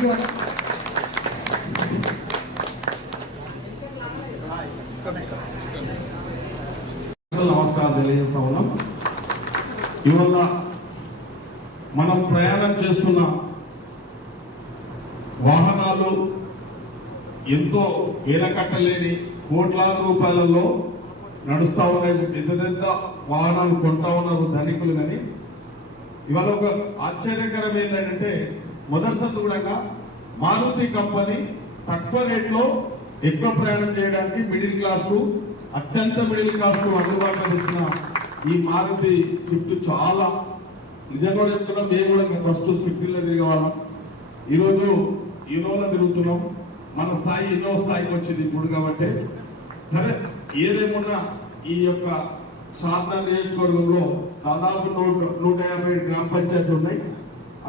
Thank you. నమస్కారం తెలియజేస్తా ఉన్నాం. ఇవాళ మనం ప్రయాణం చేస్తున్న వాహనాలు ఎంతో ఏలకట్టలేని కోట్లాది రూపాయలలో నడుస్తూ ఉన్నాయి. పెద్ద పెద్ద వాహనాలు కొంటా ఉన్నారు ధనికులు. కానీ ఇవాళ ఒక ఆశ్చర్యకరం ఏంటంటే మొదటిసారి కూడా మారుతి కంపెనీ తక్కువ రేట్లో ఎక్కువ ప్రయాణం చేయడానికి మిడిల్ క్లాసు అత్యంత మిడిల్ క్లాస్ అందుబాటులో తెచ్చిన ఈ మారుతి స్విఫ్ట్ చాలా నిజంగా చెప్తున్నాం. మేము కూడా ఫస్ట్ స్విఫ్ట్లో తిరిగేవాళ్ళం. ఈరోజు ఇన్నోలో తిరుగుతున్నాం. మన స్థాయి ఇన్నో స్థాయికి వచ్చింది ఇప్పుడు. కాబట్టి సరే ఏదేమున్నా ఈ యొక్క శారదా నియోజకవర్గంలో దాదాపు 150 గ్రామ పంచాయతీలు ఉన్నాయి.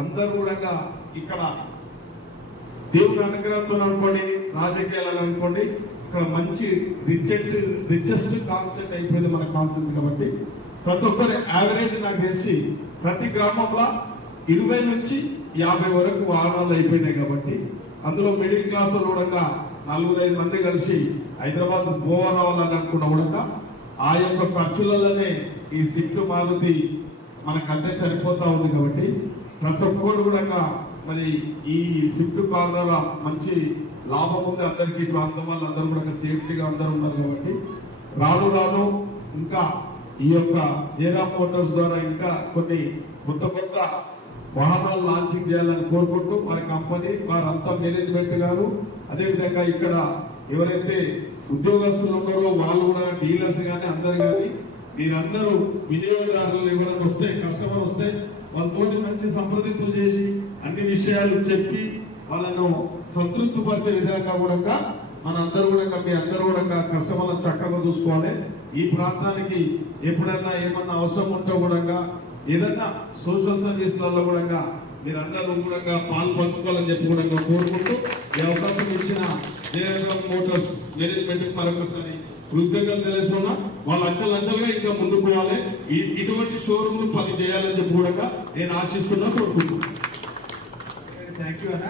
అందరూ కూడా ఇక్కడ దేవుని అనుగ్రహంతో అనుకోండి, రాజకీయాలను అనుకోండి, ఇక్కడ మంచి రిచెస్ట్ కాన్స్టెంట్ అయిపోయింది మన కాన్స్టెన్స్. కాబట్టి ప్రతి ఒక్కరి యావరేజ్ నాకు తెలిసి ప్రతి గ్రామంలో 20 నుంచి 50 వరకు వాహనాలు అయిపోయినాయి. కాబట్టి అందులో మిడిల్ క్లాస్ కూడా 4-5 మంది కలిసి హైదరాబాద్ గోవా రావాలని అనుకున్న కూడా ఆ యొక్క ఖర్చులలోనే ఈ స్విఫ్ట్ మారుతి మనకంటే సరిపోతా ఉంది. కాబట్టి ప్రతి ఒక్కరు కూడా మరి ఈ స్విఫ్ట్ కార్ ద్వారా మంచి లాభం ఉంది అందరికీ. ప్రాంతం వాళ్ళు అందరూ కూడా సేఫ్టీగా అందరూ ఉన్నారు. కాబట్టి రాను రాను ఇంకా ఈ యొక్క జయరామ్ మోటార్స్ ద్వారా ఇంకా కొన్ని కొత్త వాహనాలు లాంచింగ్ చేయాలని కోరుకుంటూ వారి కంపెనీ వారంతా మేనేజ్మెంట్ గారు, అదేవిధంగా ఇక్కడ ఎవరైతే ఉద్యోగస్తులు ఉన్నారో వాళ్ళు కూడా డీలర్స్ కానీ అందరు కానీ మీరందరూ వినియోగదారులు ఎవరైనా వస్తే కస్టమర్ వస్తే వాళ్ళతో మంచి సంప్రదింపులు చేసి అన్ని విషయాలు చెప్పి వాళ్ళను సంతృప్తి పరిచే విధంగా కూడా మనందరూ కూడా మీ అందరూ కూడా కస్టమర్లను చక్కగా చూసుకోవాలి. ఈ ప్రాంతానికి ఎప్పుడైనా ఏమన్నా అవసరం ఉంటే కూడా ఏదన్నా సోషల్ సర్వీస్లలో కూడా మీరందరూ కూడా పాలు పంచుకోవాలని చెప్పి కూడా కోరుకుంటూ ఈ అవకాశం ఇచ్చిన జయరామ్ మోటార్స్ మేనేజ్మెంట్ మరొకసారి కృతజ్ఞతలు తెలుస్తున్నా. వాళ్ళు అంచెలంచెలుగా ఇంకా ముందుకు పోవాలి. ఇటువంటి షోరూమ్లు 10 చేయాలని చెప్పి కూడా నేను ఆశిస్తున్నా, కోరుకుంటున్నాను. థ్యాంక్ యూ అన్న.